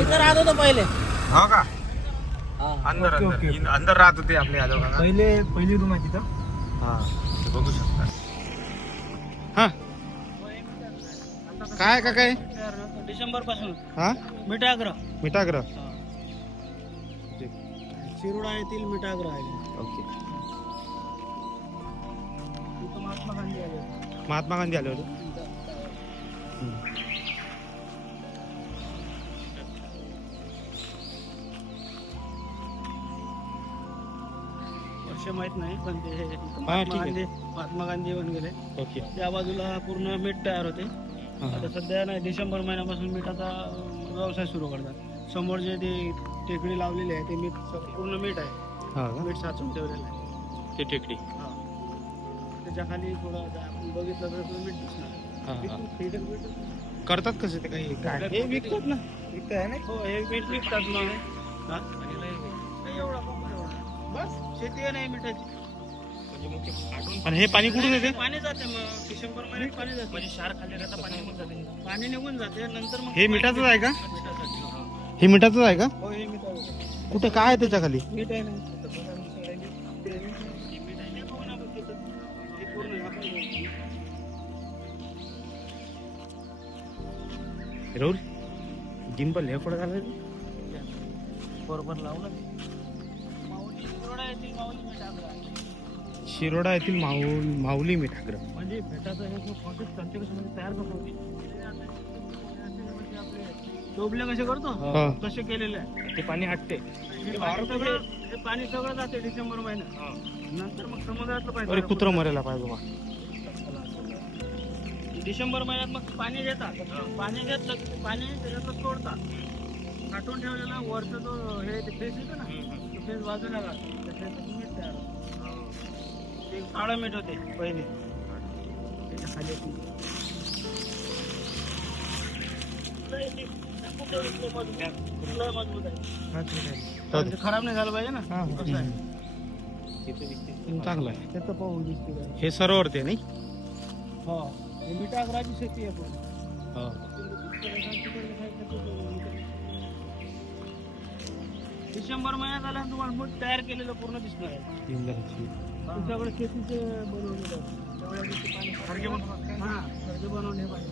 इथं राहत होतो पहिले. हो का हा. अंदर ओके, अंदर ओके. अंदर राहत होते आपले यादव काका. पहिली रूम आहे तिथं. हा ते बघू शकता. हा काय का काय डिसेंबर पासून हा मिठाग्रह मिठाग्रह. शिरोडा येथील मिठाग्रह आहे. ओके. तिथं महात्मा गांधी आले. महात्मा गांधी आले होते. वर्ष माहित नाही पण ते ठीक महात्मा आहे. गांधी महात्मा गांधी येऊन गेले. ओके. त्या बाजूला पूर्ण मीठ तयार होते. आता सध्या नाही डिसेंबर महिन्यापासून मिठाचा व्यवसाय सुरू करतात. समोर जे ते टेकडी लावलेली आहे ते मीठ पूर्ण मीठ आहे. हा का मीठ साचून ठेवलेलं आहे. ते टेकडी. हा. त्याच्या खाली थोडं आपण बघितलं तर मीठ दिसणार. हा, हा. फिल्टर बिल्टर करतात कसे ते काही काय हे विकतात ना. इथं आहे ना. हो हे मीठ विकतात मग. हा? नाही एवढा पण एवढा. बस शेती आहे नाही मिठाची. आणि हे पाणी कुठून येते? पाणी जाते मग डिसेंबर महिन्यात पाणी जाते. म्हणजे क्षार खाल्ले राहता पाणी निघून जाते. पाणी निघून जाते नंतर मग हे मिठाचंच आहे का? मिठासाठी. हा. हे मिठाचंच आहे का? हो हे मिठाचं. कुठे काय आहे त्याच्या खाली? मीठ आहे ना. हे मीठ आहे. हे बघू ना बघ तिथं. हे पूर्ण आपण रोल गिंबल हे कुठं झालं? बरोबर लावलं. माऊली शिरोडा येथील माऊली मिठाग्रह आहे. शिरोडा येथील माऊली मिठाग्रह. म्हणजे भेटाचं हे जो प्रोसेस त्यांचे कसं म्हणजे तयार करतो होती टोपले कसे करतो हा. तसे केलेले आहे. ते पाणी हटते. हे पाणी सगळं जाते डिसेंबर महिन्यात. नंतर मग समुद्रातलं अरे पाणी कुत्रं मरायला पाहिजे बा. डिसेंबर महिन्यात मग पाणी घेतात. पाणी घेतलं की ते पाणी त्याच्यातलं सोडतात. साठवून ठेवलेला वरचा जो हे फेस येतो ना तो फेस बाजूला लागतो. त्या फेसातून मीठ तयार होतं. ते काळं मीठ होते पहिले. त्याच्या खाली मजबूत आहे. ते खराब नाही झालं पाहिजे ना. असं आहे. चांगलं आहे. त्याचं पाहून दिसते का? हे सरोवर ते नाही. हो हे मिठाग्रहाची शेती आहे पूर्ण. हो. डिसेंबर महिन्यात आला तुम्हाला मूठ तयार केलेलं पूर्ण दिसणार आहे. तुमच्याकडे शेतीचे बनवलेलं आहे. तेवढ्या दिवशी पाणी खर्गे बनवून हे पाणी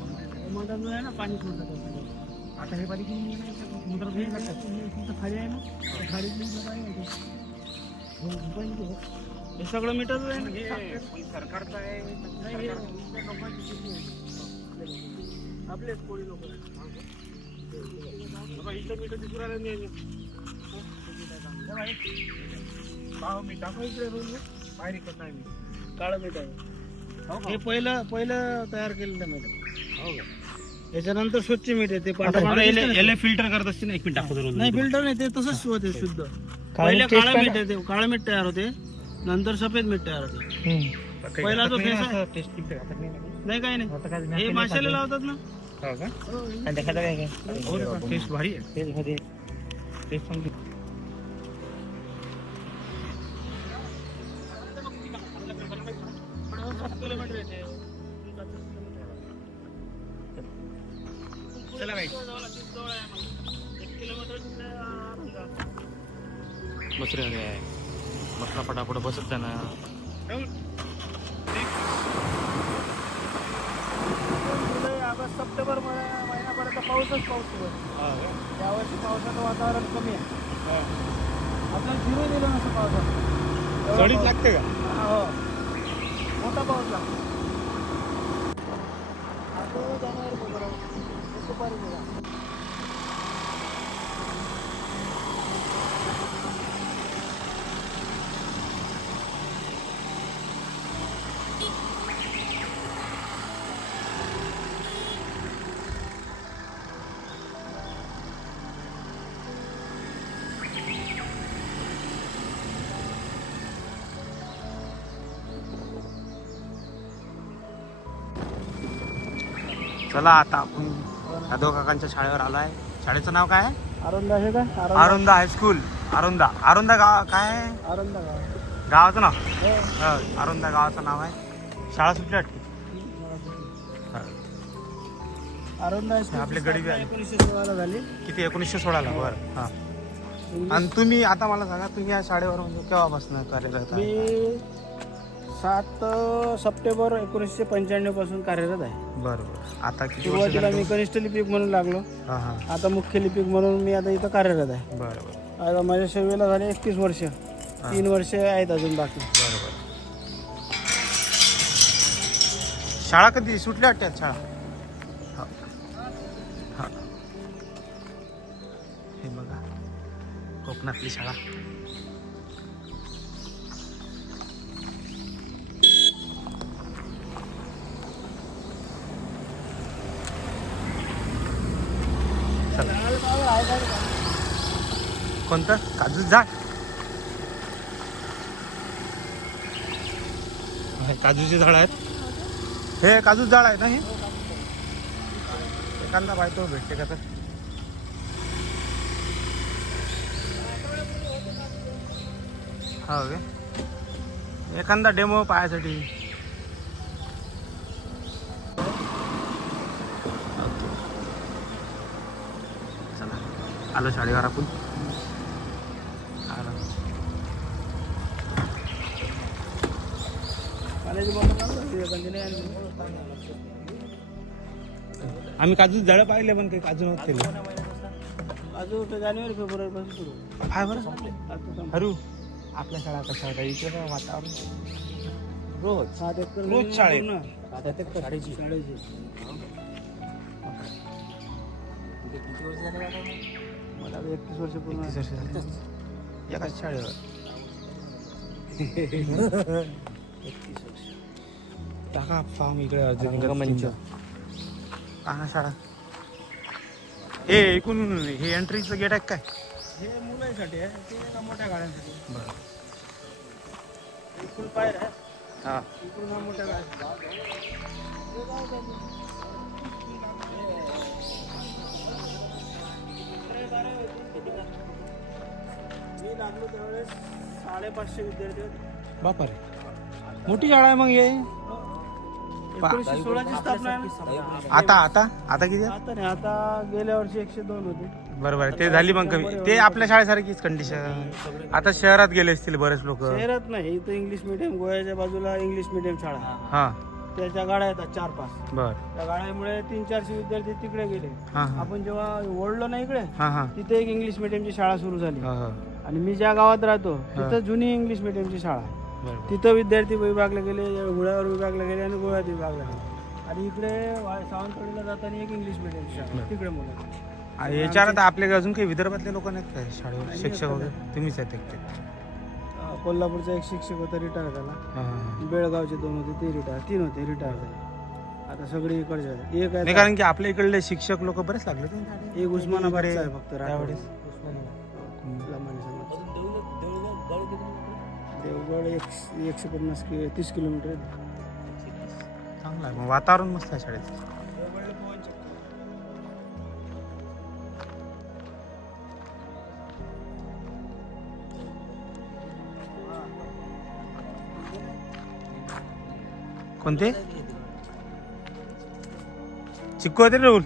मधात जो आहे ना पाणी सोडतात. आता हे पाणी समुद्रात हे टाकतात. तुमचं खाली आहे ना त्या खाडीतलं पाणी आहे ते. हे सगळं मिठाच आहे ना. सरकारचं आहे. नाही, हे त्या लोकांची शेती आहे. आपलेच कोळी लोक इथं मीठ दिसून राहिलं नाही. मी टाकू इकडे रोज बाहेर इकडं नाही मी. काळं मीठ आहे. हे पहिलं तयार केलेलं मीठ आहे. त्याच्यानंतर स्वच्छ मीठ आहे ते याला फिल्टर करत असते ना. एक मिनिट दाखवतो. नाही फिल्टर नाही ते तसंच होते शुद्ध. पहिले काळं मीठ आहे ते काळं मीठ तयार होते. नंतर सफेद मीठ तयार होते. पहिला जो फेस आहे नाही काही नाही. हे माशाला लावतात ना. टेस्ट भारी आहे. टेस्ट चांगली. चला भाई बस रे अरे बसला पटापट बसत जाना. जुलै ऑगस्ट सप्टेंबर महिन्यापर्यंत पाऊसच पाऊस सुरू आहे. यावर्षी पावसाचं वातावरण कमी आहे. आपल्याला फिरू दिलं नसतं पावसात. चढीच लागते का? हो मोठा पाऊस लागतो. आता जानेवारी फेब्रुवारी दुपारी बघा. चला आता आपण यादव काकांच्या शाळेवर आलाय. शाळेचं नाव काय आहे? आरोंदा आहे का? आरोंदा हायस्कूल. आरोंदा गाव काय आहे? आरोंदा गाव. गावाचं नाव? आरोंदा गावाचं नाव आहे. शाळा सुटली वाटते. अरुंदा आपले गडी आले. 1916 झाली. किती 1916ला? बरं हां. आणि तुम्ही आता मला सांगा, तुम्ही या शाळेवर म्हणजे केव्हापासून कार्यरत आहे? मी 7 सप्टेंबर 1995 पासून कार्यरत आहे. बरं बरं. आता किती वर्ष सुरुवातीला झाली? मी कनिष्ठ लिपिक म्हणून लागलो. हां हां. आता मुख्य लिपिक म्हणून मी आता इथं कार्यरत आहे. बरं बरं आता माझ्या सेवेला झाले 31 वर्ष. 3 वर्ष आहेत अजून बाकी. बरं बरं. शाळा कधी सुटल्या वाटतात शाळा? हां हां. हे बघा कोकणातली शाळा. कोणतं? काजू झाड. काजूचे झाड आहेत. हे काजू झाड आहे ना हे? एखादा बायतो भेटते का तर? हो का? एखादा डेमो पाहायसाठी. चला आलो शाळेवर आपण. आलो. आम्ही काजू झाडं पाहिले पण काही काजू नव्हते. अजून जानेवारी फेब्रुवारी पासून सुरू. काय बरं हरू आपल्या शाळा कशा होत्या इकडे वातावरण? रोज 7 एकर रोज शाळेत? शाळेची मला 31 वर्ष पूर्ण. 31 वर्ष झाली. एकाच शाळेवर 31 वर्ष. टाका फॉर्म इकडे अर्ज. हा शाळा. हे एकूण हे एंट्रीचं गेट आहे काय? हे मुलांसाठी आहे, ते एका मोठ्या गाड्यांसाठी. बरं. इकडून पायर आहे, हां इकडून हा मोठ्या गाड्या. मी लागलो त्यावेळेस 550 विद्यार्थी होते. बापरे मोठी शाळा आहे मग हे. 1916 ची स्थापना आहे ना. आता आता आता किती आहे? आता नाही, आता गेल्या वर्षी 102 होते. बरोबर आहे. ते झाली मग कमी. ते आपल्या शाळेसारखीच कंडिशन. आता शहरात गेले असतील बरेच लोक. शहरात नाही, इथं इंग्लिश मिडियम, गोव्याच्या बाजूला इंग्लिश मिडियम शाळा आहे. हां त्याच्या गाड्या येतात 4-5. बर. त्या गाड्यामुळे 300-400 विद्यार्थी तिकडे गेले. हां हां आपण जेव्हा ओढलो ना इकडे, हां हां तिथे एक इंग्लिश मिडियमची शाळा सुरू झाली. हां हां. आणि मी ज्या गावात राहतो तिथं जुनी इंग्लिश मिडियमची शाळा आहे. बरोबर. तिथं विद्यार्थी विभागले गेले, घोड्यावर विभागले गेले आणि गोव्यात विभागले गेले. आणि इकडे सावंतवाडीला जाताना एक इंग्लिश मिडियमची शाळा आहे. तिकडे मुलं. आणि याच्यावर आता आपले अजून काही विदर्भातले लोक नाहीत काय शाळेवर? शिक्षक वगैरे तुम्हीच आहेत एकटे? कोल्हापूरचा एक शिक्षक होता, रिटायर झाला. हां हां. बेळगावचे 2 होते, ते रिटायर, 3 होते, रिटायर झाले. आता सगळे इकडचे आहेत. एक नाही आहे, कारण की आपल्या इकडले शिक्षक लोक बरेच लागले ते. एक उस्मानाबादचा आहे फक्त त्यावेळेस. लमाणी समाज. देवगड 150 30 किलोमीटर आहे. चांगलं आहे मग. वातावरण मस्त आहे शाळेचं. कोणते चिक्कू होते रे?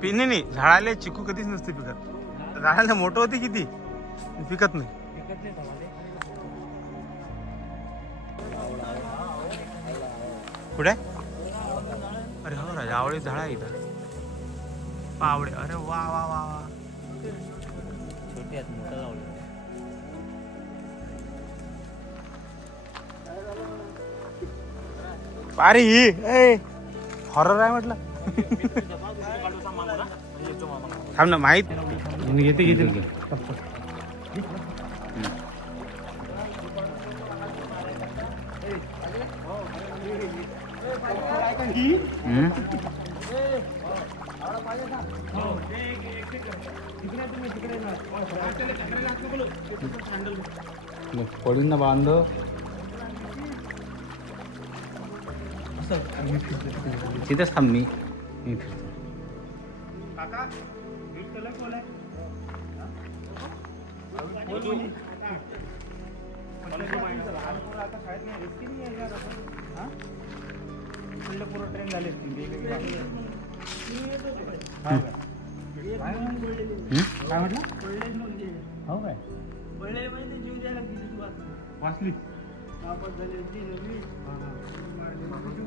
पिणे नाही झाडाला चिक्कू कधीच नसते पिकत. झाडाला मोठं होते किती पिकत नाही. कुठे? अरे हो राजा आवळे झाड आहे इथं. आवळे. अरे वा वा वा वा. छोटे आहेत, मोठं लावलं. अरे ही हॉरर आहे म्हटलं. थांब ना माहित घेते घेते. पडून ना बांध. तिथेच थांब. मी फिरतो. आता शाळेत नाही रिस्की नाही आहे यार आपण. हा? इकडले पूर्ण ट्रेन झाले असतील वेगवेगळे. हा काय? काय म्हटलं? हो काय? बळे माहिती जीव द्यायला किती तू वाचली. वापस झाली होती नवी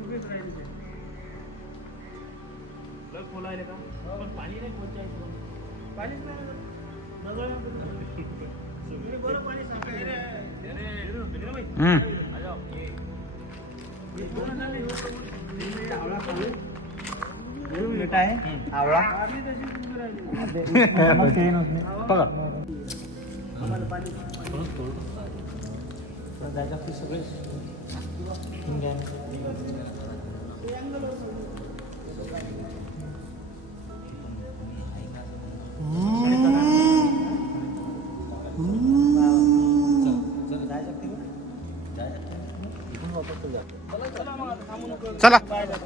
उभेच राहिली ते. लय खोलायले का? पण पाणी नाही पोचायचं. पाणीच नाही नजर बरं पाणी मीठ आहे आवळा पकड सगळे चला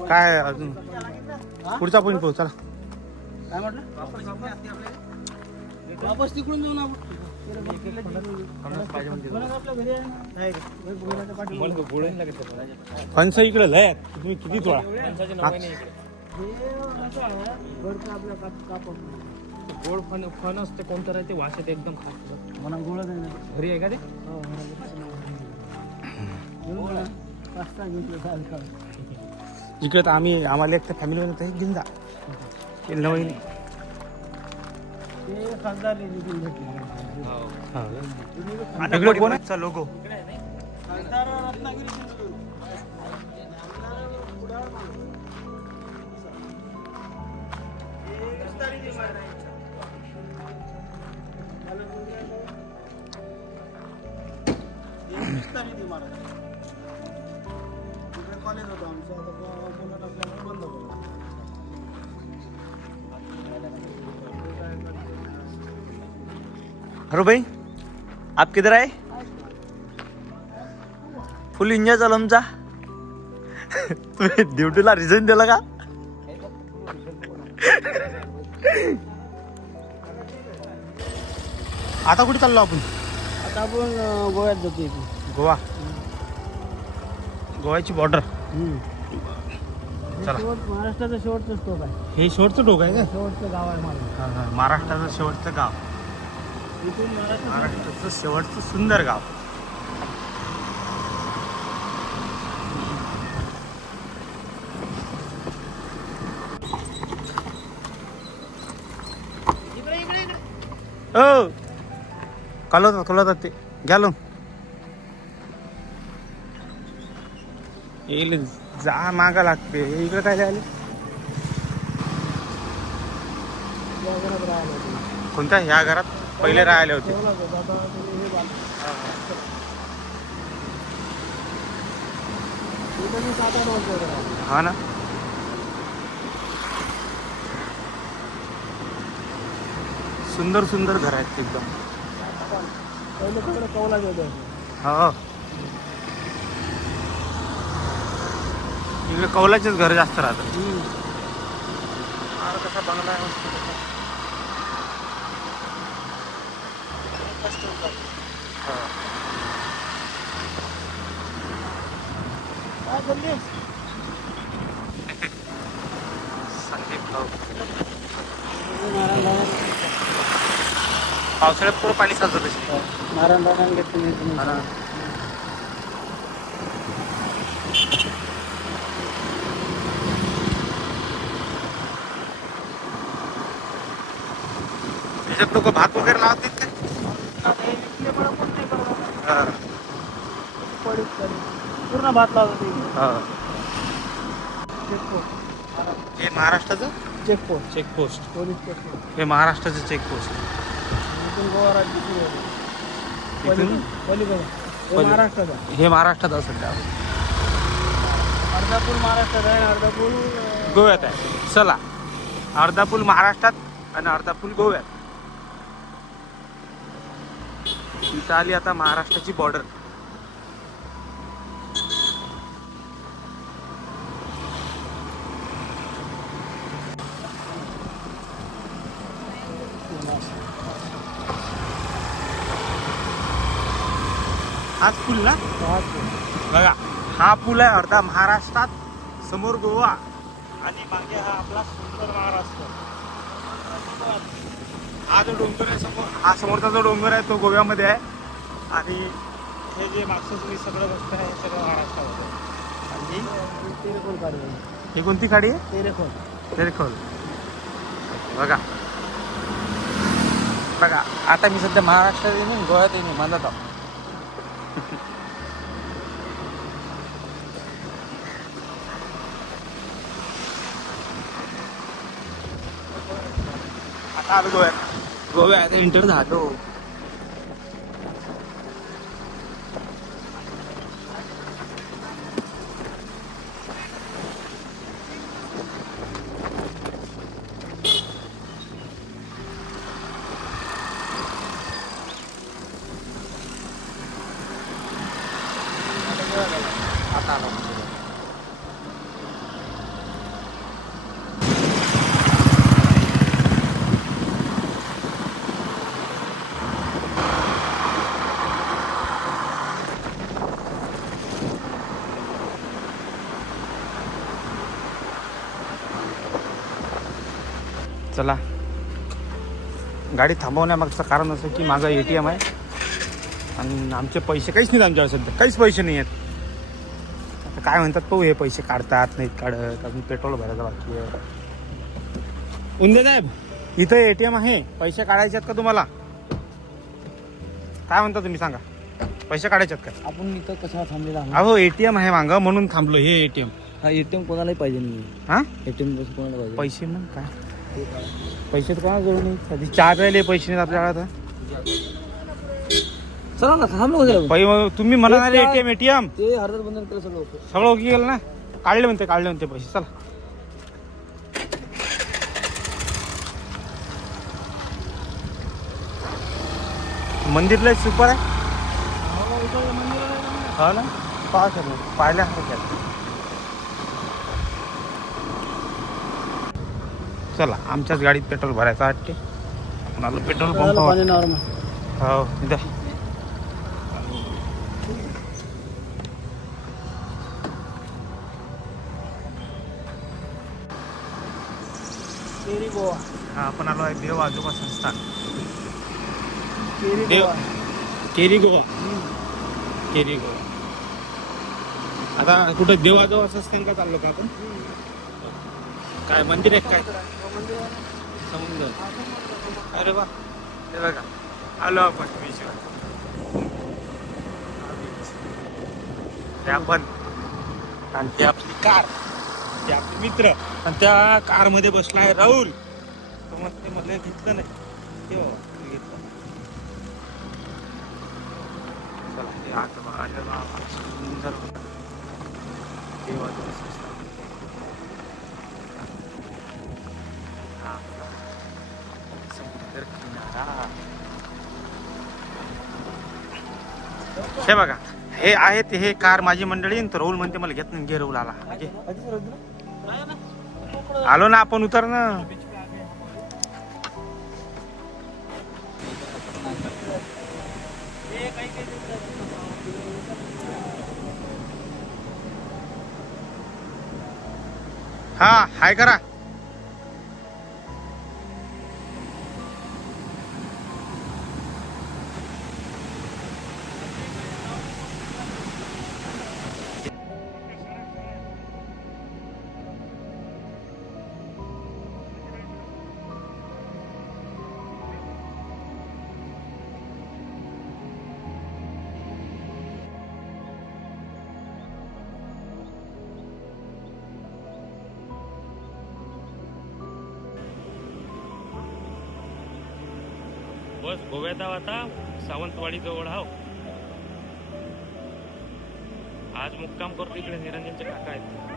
काय अजून पुढचा पॉईंट पाहू चला. काय म्हटलं वापस तिकडून जाऊन आपण आपल्या घरी आहे ना. फणस इकडे लय आहेत. तुम्ही किती तोळा गोड फणस ते कोणतं राहते वाशात एकदम खास मला गोळा घरी आहे का ते? पास्ता घेतलं चालेल का इकडे तर आम्हाला एक तर फॅमिली मध्ये घेऊन जा. नवीन ते खासदार निघून भेटले इकडे कोण आहे लोगो खासदार रत्नागिरी कॉलेज होतं आमचं आता पुण्यात आपल्याला बंद होतं. हेलो भाई आप किधर आए फुल एन्जॉय झाला आमचा. तुम्ही ड्युटीला रिझाईन दिला का? आता कुठे चाललो आपण? आता आपण गोव्यात जातो गोवा गोव्याची बॉर्डर. चला महाराष्ट्राचा शेवटचं स्टॉप आहे. हे शेवटचं टोक आहे का? शेवटचं गाव आहे माझं. महाराष्ट्राचं शेवटचं गाव. इथून महाराष्ट्राचं शेवटचं सुंदर गाव. हो कलवतात ते गेलो येईल जा मागा लागते. इकडे काय आले कोणत्या ह्या घरात पहिले राहिले होते. हा ना सुंदर सुंदर घर आहेत एकदम. कौला हो इकडे कौलाचेच घर जास्त राहतात. कसा बंगला आहे संदीप भाऊ. पावसाळ्यात पुरं पाणी साचत असेल. नारायण घेतली त्याच्यात लोक भात वगैरे लावत नाहीत काय? पूर्ण भात लावतो. हे महाराष्ट्राचं चेकपोस्ट चेकपोस्ट. Police checkpost. हे महाराष्ट्राचं चेकपोस्ट. इथून गोवा राज्य इथून पलीकडे महाराष्ट्राचा. हे महाराष्ट्रात असेल. अर्धापूर महाराष्ट्रात आहे. अर्धापूर गोव्यात आहे. चला अर्धापूर महाराष्ट्रात आणि अर्धापूर गोव्यात. इथं आली आता महाराष्ट्राची बॉर्डर. हाच पूल ना बघा. हा पूल आहे अर्धा महाराष्ट्रात, समोर गोवा आणि मागे हा आपला सुंदर महाराष्ट्र. हा जो डोंगर आहे समोर, हा समोरचा जो डोंगर आहे तो गोव्यामध्ये आहे आणि हे जे मागचं तुम्ही सगळं बघताय हे सगळं महाराष्ट्रामध्ये आहे. आणि तेरेखोल काढू. ही कोणती खाडी आहे? तेरेखोल. तेरेखोल. बघा बघा आता मी सध्या महाराष्ट्रात येईन, गोव्यात येईन म्हणत आहो. आता आलो गोव्यात एंटर झालो. आता आलो. चला, गाडी थांबवण्यामागचं कारण असं की माझा ATM आहे आणि आमचे पैसे काहीच नाहीत आमच्यावर सध्या, काहीच पैसे नाही आहेत. आता काय म्हणतात पाहू, हे पैसे काढतात नाहीत काढत, अजून पेट्रोल भरायचं बाकी आहे. उंदे साहेब इथं ATM आहे, पैसे काढायचे आहेत का तुम्हाला? काय म्हणता तुम्ही सांगा, पैसे काढायचे आहेत का? आपण इथं कशाला थांबलेला आहोत? अहो ATM आहे मागं म्हणून थांबलो. हे ATM हा ATM कोणालाही पाहिजे नाही. हा ATM कोणाला पाहिजे? पैसे मग काय, पैसे तर काय जवळ नाही, कधी चहा प्यायले पैसे नाहीत आपल्याकडे. चला ना, थांबलो. तुम्ही म्हणाले ATM ते हरदर बंधन केलं सगळं. सगळं ओके गेलं ना, काढले म्हणते पैसे. चला मंदिर लय सुपर आहे. हो ना, पाहिल्यासारखं. चला आमच्याच गाडीत पेट्रोल भरायचं वाटते. आपण आलो पेट्रोल पंपावर. हो इथं केरी गोवा. हा आपण आलो आहे देव आजोबा संस्थान. केरी देव गोवा. केरी गोवा. केरी गोवा. आता कुठं देव आजोबा संस्थान का चाललो का आपण? काय मंदिर आहे काय? समुद्र. अरे वा, हे बघा आलो आपण बीचवर. ते आपण आणि ते आपली कार, ते आपले मित्र, आणि त्या कार मध्ये बसला आहे राहुल. तो म्हणते मला घेतलं नाही, ते बाबा घेतलं. चला हे आता अरे वा सुंदर होता देवाचं संस्थान. समुद्र किनारा. हे बघा हे आहेत, हे कार माझी मंडळी. तर राहुल म्हणते मला घेत नाही, घे राहुल आला. घे. आलो ना आपण, उतर ना. हा हाय करा. बस गोव्यात आहो आता, सावंतवाडी जवळ आहो. आज मुक्काम करतो इकडे. निरंजनचे काका आहेत.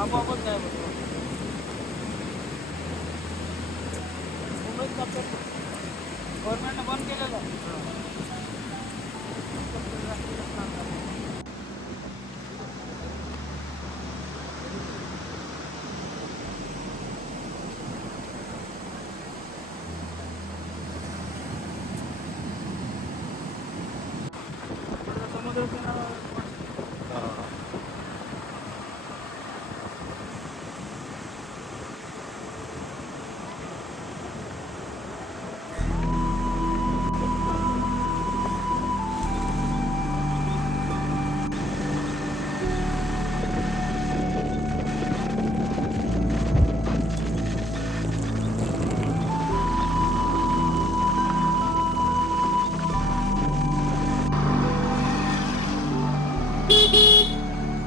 आपोआपच काय बघतो मुंबईत गव्हर्नमेंटनं बंद केलेलं आहे. समुद्र किनारा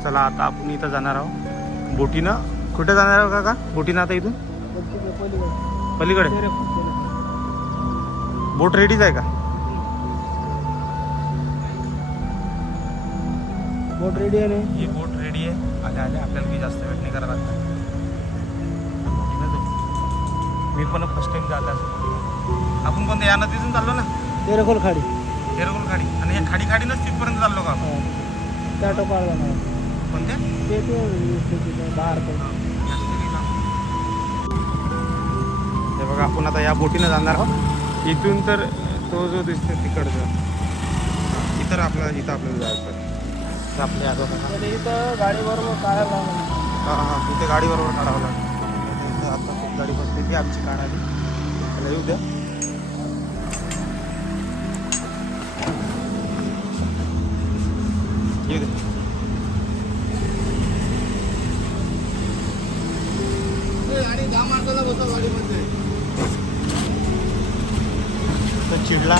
चला आता आपण इथं जाणार आहोत बोटीनं. कुठे जाणार आहोत काका बोटीनं आता इथून? पलीकडे बोट रेडीच आहे का? बोट रेडी आहे. ही बोट रेडी आहे. आले आले आपल्याला काही जास्त वेट नाही करायला लागणार. बोटीनं जाऊ. मी पण फर्स्ट टाइम जात आहे. आपण कोणत्या या नदीतून चाललो ना? तेरखोल खाडी. तेरगोल खाडी. आणि हे खाडी खाडीनंच तिथपर्यंत चाललो का आपण? त्या टोकाला जाणार. कोणत्या? बाहेर हे बघा आपण आता या बोटीनं जाणार आहोत. इथून तर तो जो दिसतो तिकडचा इथं आपल्याला जायचं आहे. आपल्या इथं गाडी बरोबर काढायला लागणार. हां इथे गाडी बरोबर काढावं लागतं. आता खूप गाडी बसली ती आमची काढावी. त्याला येऊ द्या. येऊ द्या. गाडी 10 माणसाला बसा गाडीमध्ये. चिडला